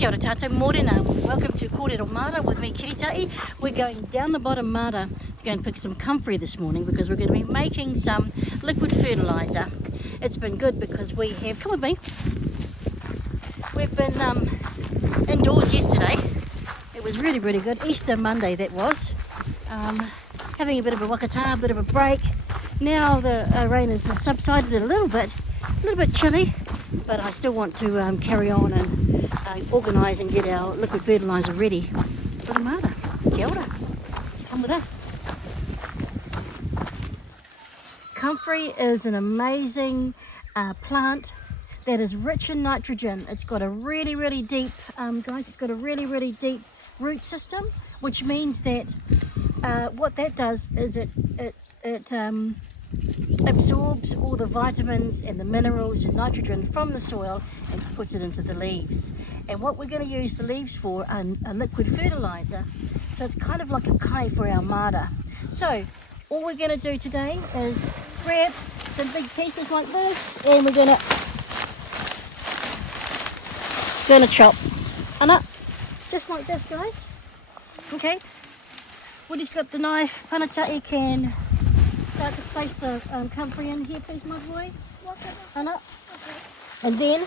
Kia ora tātou, mōrena. Welcome to Kōrero Maara with me, Kiritahi. We're going down the bottom Maara to go and pick some comfrey this morning because we're going to be making some liquid fertiliser. It's been good because we have, come with me, we've been indoors yesterday. It was really, really good. Easter Monday that was. Having a bit of a wakata, a bit of a break. Now the rain has subsided a little bit chilly, but I still want to carry on and organise and get our liquid fertiliser ready for the Maara. Kia ora. Come with us. Comfrey is an amazing plant that is rich in nitrogen. It's got a really, really deep, guys, it's got a really, really deep root system, which means that what that does is it absorbs all the vitamins and the minerals and nitrogen from the soil and puts it into the leaves. And what we're going to use the leaves for are a liquid fertiliser. So it's kind of like a kai for our Maara. So all we're going to do today is grab some big pieces like this, and we're going to chop. And up, just like this, guys. Okay. Woody's got the knife. Panatai can start to place the comfrey in here, please, my boy. And up. And then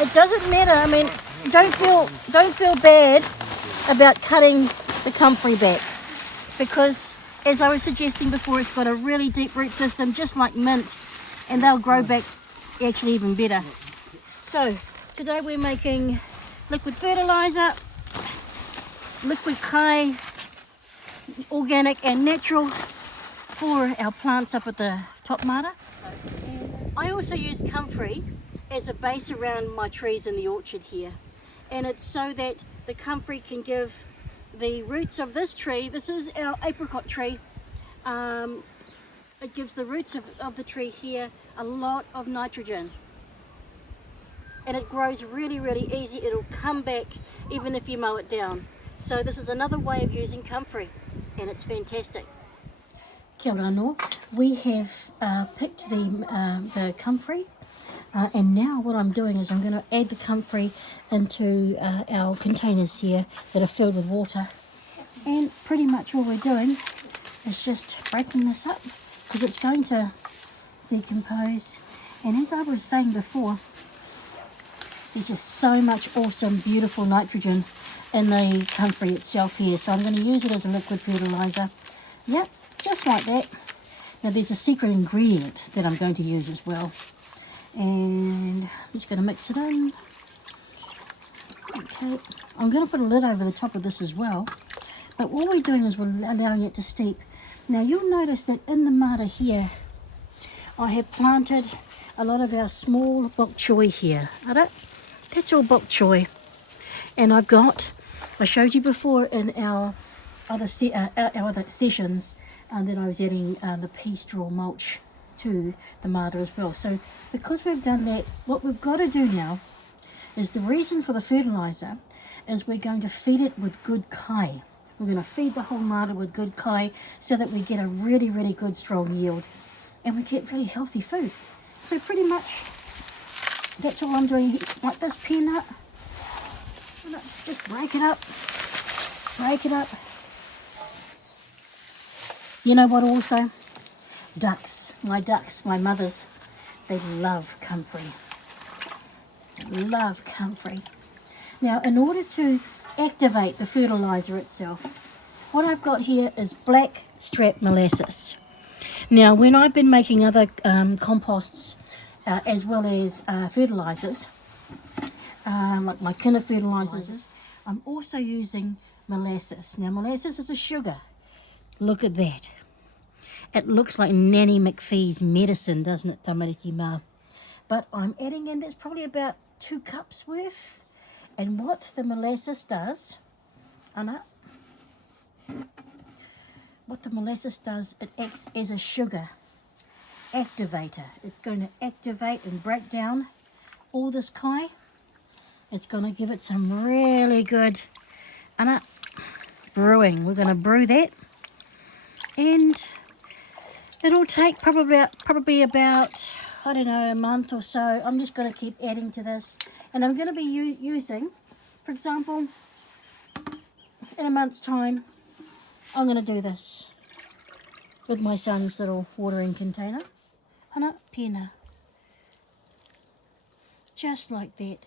it doesn't matter. I mean, don't feel bad about cutting the comfrey back, because as I was suggesting before, it's got a really deep root system, just like mint, and they'll grow back actually even better. So today we're making liquid fertiliser, liquid kai, organic and natural for our plants up at the top Maara. I also use comfrey as a base around my trees in the orchard here, and it's so that the comfrey can give the roots of this tree, this is our apricot tree, it gives the roots of the tree here a lot of nitrogen, and it grows really, really easy. It'll come back even if you mow it down. So this is another way of using comfrey, and it's fantastic. Kia ora anō. We have picked the comfrey, and now what I'm doing is I'm going to add the comfrey into our containers here that are filled with water. And pretty much all we're doing is just breaking this up, because it's going to decompose. And as I was saying before, there's just so much awesome, beautiful nitrogen in the comfrey itself here. So I'm going to use it as a liquid fertiliser. Yep, just like that. Now there's a secret ingredient that I'm going to use as well. And I'm just going to mix it in. Okay, I'm going to put a lid over the top of this as well. But what we're doing is we're allowing it to steep. Now you'll notice that in the Maara here, I have planted a lot of our small bok choy here. That's all bok choy. And I showed you before in our other sessions that I was adding the pea straw mulch to the Maara as well. So because we've done that, what we've got to do now is, the reason for the fertiliser is we're going to feed it with good kai. We're going to feed the whole Maara with good kai so that we get a really, really good strong yield, and we get really healthy food. So pretty much that's all I'm doing, like this peanut. Just break it up. You know what also? Ducks, my mothers, they love comfrey. Love comfrey. Now in order to activate the fertiliser itself, what I've got here is black strap molasses. Now when I've been making other composts as well as fertilisers, like my kina fertilisers, I'm also using molasses. Now molasses is a sugar. Look at that. It looks like Nanny McPhee's medicine, doesn't it, tamariki ma? But I'm adding in, there's probably about 2 cups worth. And what the molasses does, it acts as a sugar activator. It's going to activate and break down all this kai. It's going to give it some really good brewing. We're going to brew that, and it'll take probably about I don't know, a month or so. I'm just going to keep adding to this, and I'm going to be using For example, in a month's time, I'm going to do this with my son's little watering container. Hana, pena. Just like that.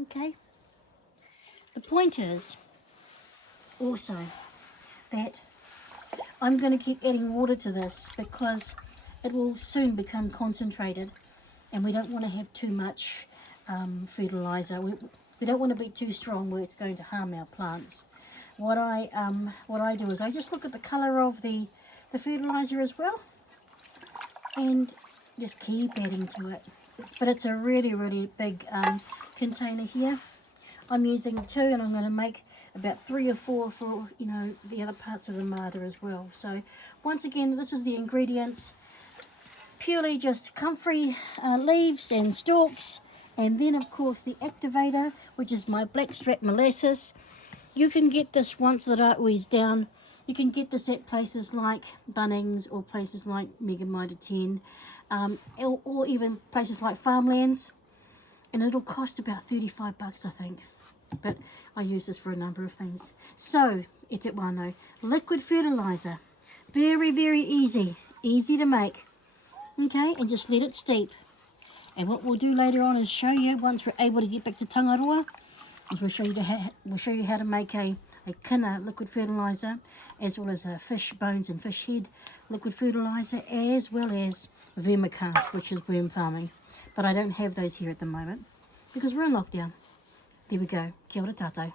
Okay. The point is also that I'm going to keep adding water to this because it will soon become concentrated and we don't want to have too much fertiliser. We don't want to be too strong where it's going to harm our plants. What I do is I just look at the colour of the fertiliser as well and just keep adding to it. But it's a really, really big container here. I'm using 2 and I'm going to make about 3 or 4 for, you know, the other parts of the Maara as well. So once again, this is the ingredients. Purely just comfrey leaves and stalks, and then of course the activator, which is my blackstrap molasses. You can get this once the raui's down. You can get this at places like Bunnings or places like Mega Mitre 10, or even places like Farmlands, and it'll cost about 35 bucks, I think. But I use this for a number of things. So, e te wano, liquid fertiliser. Very, very easy to make. Okay, and just let it steep. And what we'll do later on is show you, once we're able to get back to Tangaroa, is we'll show you how to make a kina liquid fertiliser, as well as a fish bones and fish head liquid fertiliser, as well as vermicast, which is worm farming. But I don't have those here at the moment because we're in lockdown. There we go. Kia ora tātou.